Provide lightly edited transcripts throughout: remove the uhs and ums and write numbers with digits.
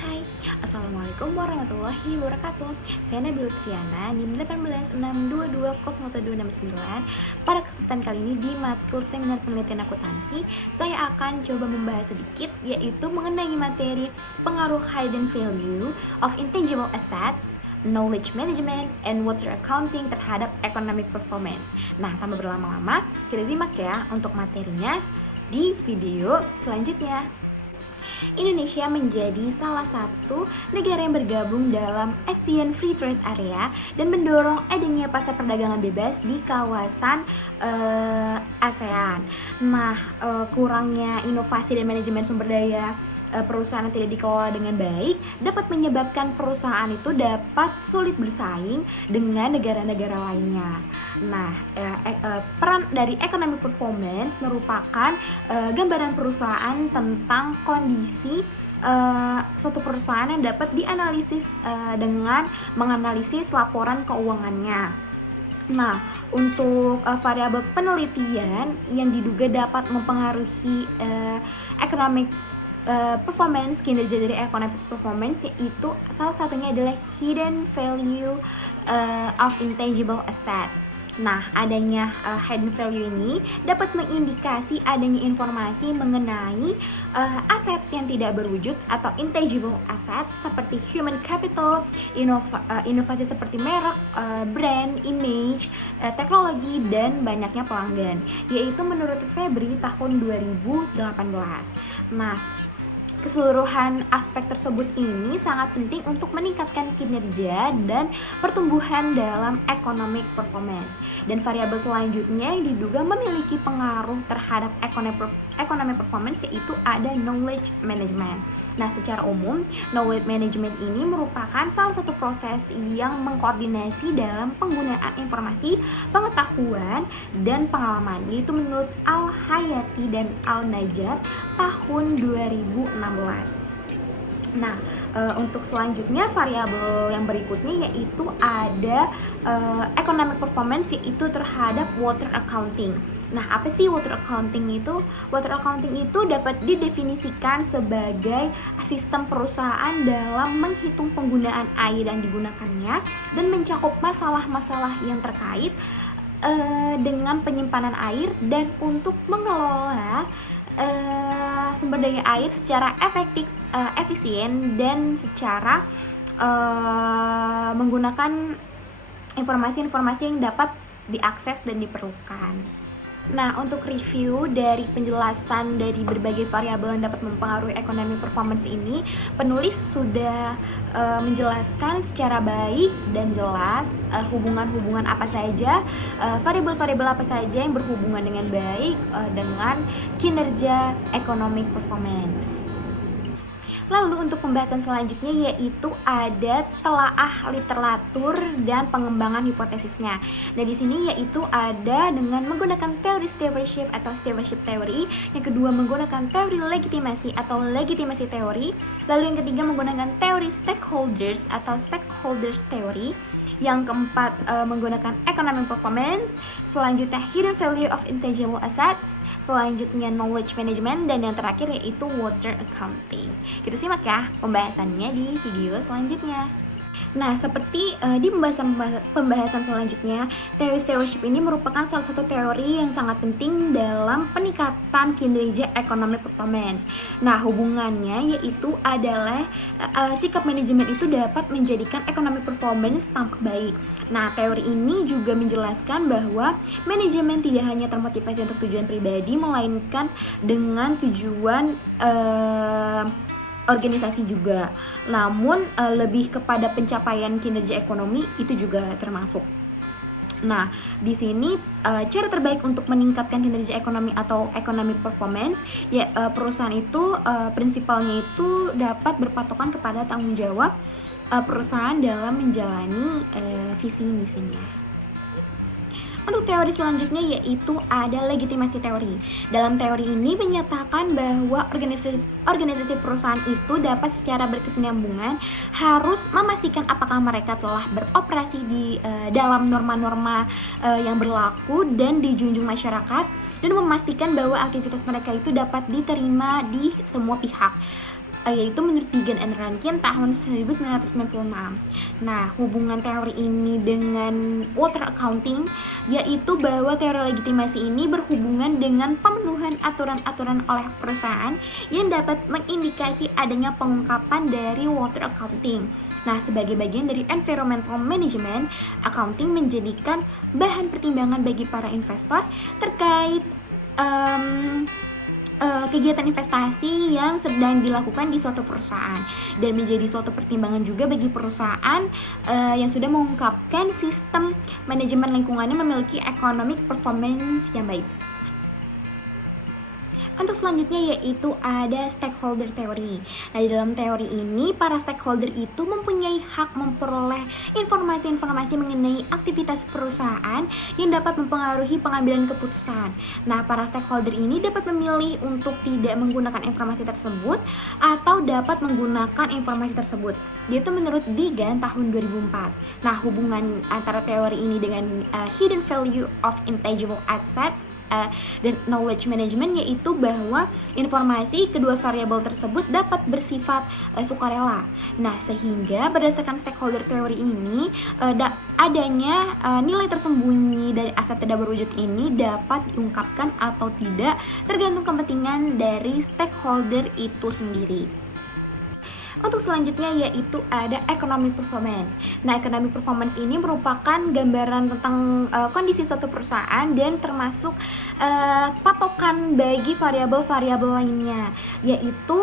Hai, Assalamualaikum warahmatullahi wabarakatuh. Saya Nabila Triana, NIM 186220169. Pada kesempatan kali ini di matkul seminar penelitian akuntansi, saya akan coba membahas sedikit yaitu mengenai materi pengaruh hidden value of intangible assets, knowledge management, and water accounting terhadap economic performance. Nah, tanpa berlama-lama, kita simak ya untuk materinya di video selanjutnya. Indonesia menjadi salah satu negara yang bergabung dalam ASEAN Free Trade Area dan mendorong adanya pasar perdagangan bebas di kawasan ASEAN. Nah, kurangnya inovasi dan manajemen sumber daya perusahaan yang tidak dikelola dengan baik dapat menyebabkan perusahaan itu dapat sulit bersaing dengan negara-negara lainnya. Nah, peran dari economic performance merupakan gambaran perusahaan tentang kondisi suatu perusahaan yang dapat dianalisis dengan menganalisis laporan keuangannya. Nah, untuk variabel penelitian yang diduga dapat mempengaruhi economic performance, kinerja dari economic performance, yaitu salah satunya adalah hidden value of intangible asset. Nah, adanya hidden value ini dapat mengindikasi adanya informasi mengenai aset yang tidak berwujud atau intangible asset seperti human capital, inovasi seperti merek, brand, image, teknologi, dan banyaknya pelanggan, yaitu menurut Febri tahun 2018. Nah, keseluruhan aspek tersebut ini sangat penting untuk meningkatkan kinerja dan pertumbuhan dalam economic performance. Dan variabel selanjutnya yang diduga memiliki pengaruh terhadap economic performance yaitu ada knowledge management. Nah, secara umum, knowledge management ini merupakan salah satu proses yang mengkoordinasi dalam penggunaan informasi, pengetahuan, dan pengalaman, yaitu menurut Al-Hayati dan Al-Najjar tahun 2016. Nah, untuk selanjutnya variabel yang berikutnya yaitu ada economic performance yaitu terhadap water accounting. Nah, apa sih water accounting itu? Water accounting itu dapat didefinisikan sebagai sistem perusahaan dalam menghitung penggunaan air yang digunakannya dan mencakup masalah-masalah yang terkait dengan penyimpanan air dan untuk mengelola sumber daya air secara efektif, efisien, dan secara menggunakan informasi-informasi yang dapat diakses dan diperlukan. Nah, untuk review dari penjelasan dari berbagai variabel yang dapat mempengaruhi economic performance ini, penulis sudah menjelaskan secara baik dan jelas hubungan-hubungan apa saja, variabel-variabel apa saja yang berhubungan dengan baik dengan kinerja economic performance. Lalu untuk pembahasan selanjutnya yaitu ada telaah literatur dan pengembangan hipotesisnya. Nah, di sini yaitu ada dengan menggunakan teori stewardship atau stewardship theory, yang kedua menggunakan teori legitimasi atau legitimasi teori, lalu yang ketiga menggunakan teori stakeholders atau stakeholders theory, yang keempat menggunakan economic performance, selanjutnya hidden value of intangible assets, selanjutnya knowledge management, dan yang terakhir yaitu water accounting. Kita simak ya pembahasannya di video selanjutnya. Nah, seperti di pembahasan selanjutnya, teori stewardship ini merupakan salah satu teori yang sangat penting dalam peningkatan kinerja economic performance. Nah, hubungannya yaitu adalah sikap manajemen itu dapat menjadikan economic performance tampak baik. Nah, teori ini juga menjelaskan bahwa manajemen tidak hanya termotivasi untuk tujuan pribadi, melainkan dengan tujuan organisasi juga. Namun lebih kepada pencapaian kinerja ekonomi itu juga termasuk. Nah, di sini cara terbaik untuk meningkatkan kinerja ekonomi atau economic performance ya, perusahaan itu prinsipalnya itu dapat berpatokan kepada tanggung jawab perusahaan dalam menjalani visi misinya. Untuk teori selanjutnya yaitu ada legitimasi teori. Dalam teori ini menyatakan bahwa organisasi perusahaan itu dapat secara berkesinambungan harus memastikan apakah mereka telah beroperasi di dalam norma-norma yang berlaku dan dijunjung masyarakat, dan memastikan bahwa aktivitas mereka itu dapat diterima di semua pihak. yaitu menurut Deegan and Rankin tahun 1996. Nah, hubungan teori ini dengan water accounting yaitu bahwa teori legitimasi ini berhubungan dengan pemenuhan aturan-aturan oleh perusahaan yang dapat mengindikasi adanya pengungkapan dari water accounting. Nah, sebagai bagian dari environmental management, accounting menjadikan bahan pertimbangan bagi para investor terkait kegiatan investasi yang sedang dilakukan di suatu perusahaan, dan menjadi suatu pertimbangan juga bagi perusahaan yang sudah mengungkapkan sistem manajemen lingkungannya memiliki economic performance yang baik. Untuk selanjutnya yaitu ada stakeholder theory. Nah, di dalam teori ini para stakeholder itu mempunyai hak memperoleh informasi-informasi mengenai aktivitas perusahaan yang dapat mempengaruhi pengambilan keputusan. Nah, para stakeholder ini dapat memilih untuk tidak menggunakan informasi tersebut atau dapat menggunakan informasi tersebut. Yaitu menurut Deegan tahun 2004. Nah, hubungan antara teori ini dengan hidden value of intangible assets dan knowledge management yaitu bahwa informasi kedua variabel tersebut dapat bersifat sukarela. Nah, sehingga berdasarkan stakeholder theory ini adanya nilai tersembunyi dari aset tidak berwujud ini dapat diungkapkan atau tidak tergantung kepentingan dari stakeholder itu sendiri. Untuk selanjutnya yaitu ada economic performance. Nah, economic performance ini merupakan gambaran tentang kondisi suatu perusahaan dan termasuk patokan bagi variabel-variabel lainnya. Yaitu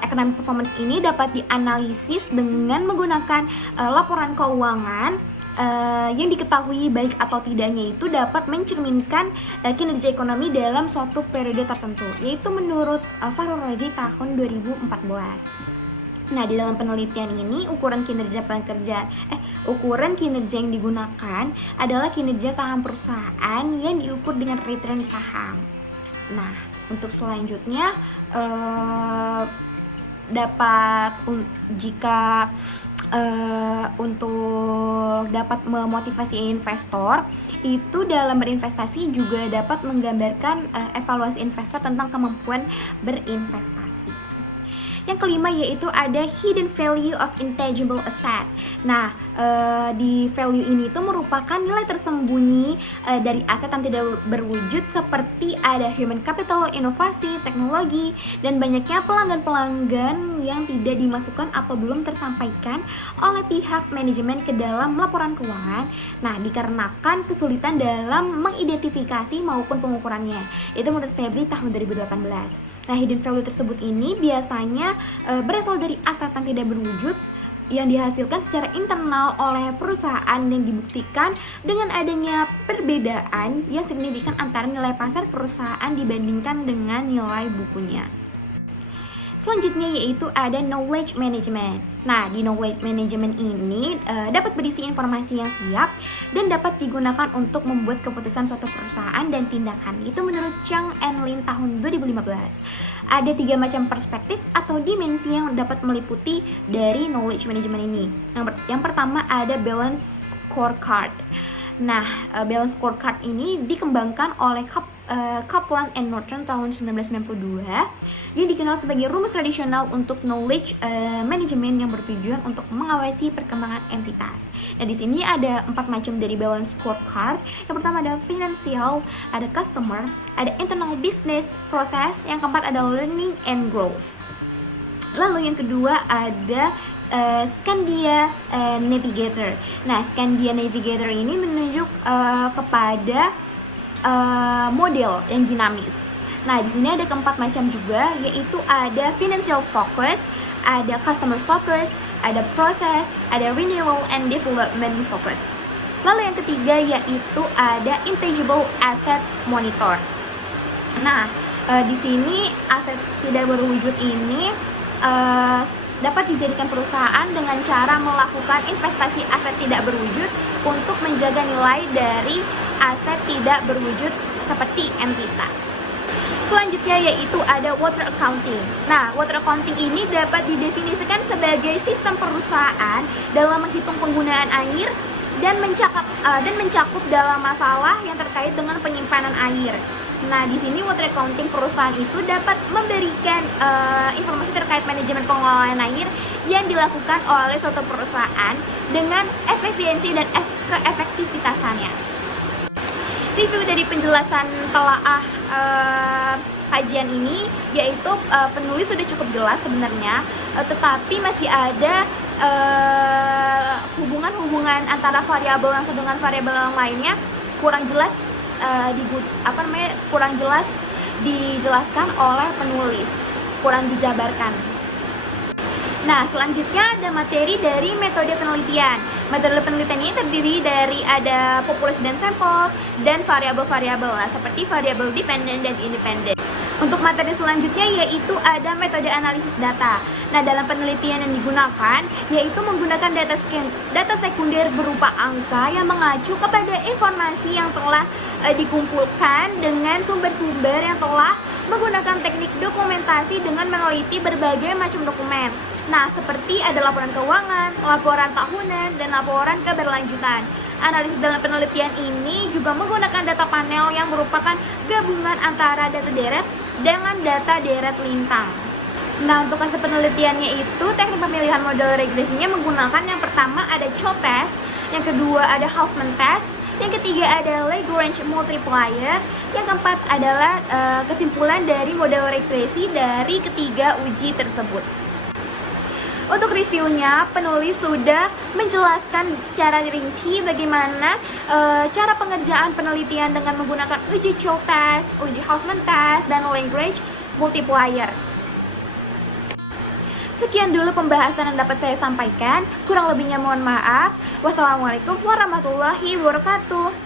economic performance ini dapat dianalisis dengan menggunakan laporan keuangan yang diketahui baik atau tidaknya itu dapat mencerminkan kinerja ekonomi dalam suatu periode tertentu, yaitu menurut Farolagi tahun 2014. Nah, di dalam penelitian ini ukuran kinerja yang digunakan adalah kinerja saham perusahaan yang diukur dengan return saham. Nah, untuk selanjutnya untuk dapat memotivasi investor itu dalam berinvestasi juga dapat menggambarkan evaluasi investor tentang kemampuan berinvestasi. Yang kelima yaitu ada hidden value of intangible asset. Nah, di value ini tuh merupakan nilai tersembunyi dari aset yang tidak berwujud seperti ada human capital, inovasi, teknologi, dan banyaknya pelanggan-pelanggan yang tidak dimasukkan atau belum tersampaikan oleh pihak manajemen ke dalam laporan keuangan. Nah, dikarenakan kesulitan dalam mengidentifikasi maupun pengukurannya. Itu menurut Febri tahun 2018. Nah, hidden value tersebut ini biasanya berasal dari aset yang tidak berwujud yang dihasilkan secara internal oleh perusahaan dan dibuktikan dengan adanya perbedaan yang signifikan antara nilai pasar perusahaan dibandingkan dengan nilai bukunya. Selanjutnya yaitu ada knowledge management. Nah, di knowledge management ini dapat berisi informasi yang siap dan dapat digunakan untuk membuat keputusan suatu perusahaan dan tindakan. Itu menurut Chang and Lin tahun 2015. Ada 3 macam perspektif atau dimensi yang dapat meliputi dari knowledge management ini. Yang pertama ada balance scorecard. Nah, balance scorecard ini dikembangkan oleh Kaplan and Norton tahun 1992 yang dikenal sebagai rumus tradisional untuk knowledge management yang bertujuan untuk mengawasi perkembangan entitas. Nah, di sini ada 4 macam dari balance scorecard. Yang pertama ada financial, ada customer, ada internal business process, yang keempat ada learning and growth. Lalu yang kedua ada Scandia Navigator. Nah, Scandia Navigator ini menunjuk kepada model yang dinamis. Nah, di sini ada keempat macam juga, yaitu ada financial focus, ada customer focus, ada process, ada renewal and development focus. Lalu yang ketiga yaitu ada intangible assets monitor. Nah, di sini aset tidak berwujud ini dapat dijadikan perusahaan dengan cara melakukan investasi aset tidak berwujud untuk menjaga nilai dari aset tidak berwujud seperti entitas. Selanjutnya yaitu ada water accounting. Nah, water accounting ini dapat didefinisikan sebagai sistem perusahaan dalam menghitung penggunaan air dan mencakup dalam masalah yang terkait dengan penyimpanan air. Nah, di sini water accounting perusahaan itu dapat memberikan informasi terkait manajemen pengelolaan air yang dilakukan oleh suatu perusahaan dengan efisiensi dan keefektivitasannya. Review dari penjelasan telaah kajian ini yaitu penulis sudah cukup jelas sebenarnya, tetapi masih ada hubungan-hubungan antara variabel yang satu dengan variabel yang lainnya kurang jelas kurang jelas dijelaskan oleh penulis, kurang dijabarkan. Nah, selanjutnya ada materi dari metode penelitian. Metode penelitian ini terdiri dari ada populasi dan sampel dan variabel-variabel seperti variabel dependent dan independent. Untuk materi selanjutnya yaitu ada metode analisis data. Nah, dalam penelitian yang digunakan yaitu menggunakan data sekunder berupa angka yang mengacu kepada informasi yang telah dikumpulkan dengan sumber-sumber yang telah menggunakan teknik dokumentasi dengan meneliti berbagai macam dokumen. Nah, seperti ada laporan keuangan, laporan tahunan, dan laporan keberlanjutan. Analisis dalam penelitian ini juga menggunakan data panel yang merupakan gabungan antara data deret dengan data deret lintang. Nah, untuk hasil penelitiannya itu teknik pemilihan model regresinya menggunakan yang pertama ada Chow test, yang kedua ada Hausman test, yang ketiga ada Lagrange multiplier, yang keempat adalah kesimpulan dari model regresi dari ketiga uji tersebut. Untuk reviewnya, penulis sudah menjelaskan secara rinci bagaimana cara pengerjaan penelitian dengan menggunakan uji Chow test, uji Hausman test, dan Lagrange multiplier. Sekian dulu pembahasan yang dapat saya sampaikan. Kurang lebihnya mohon maaf. Wassalamualaikum warahmatullahi wabarakatuh.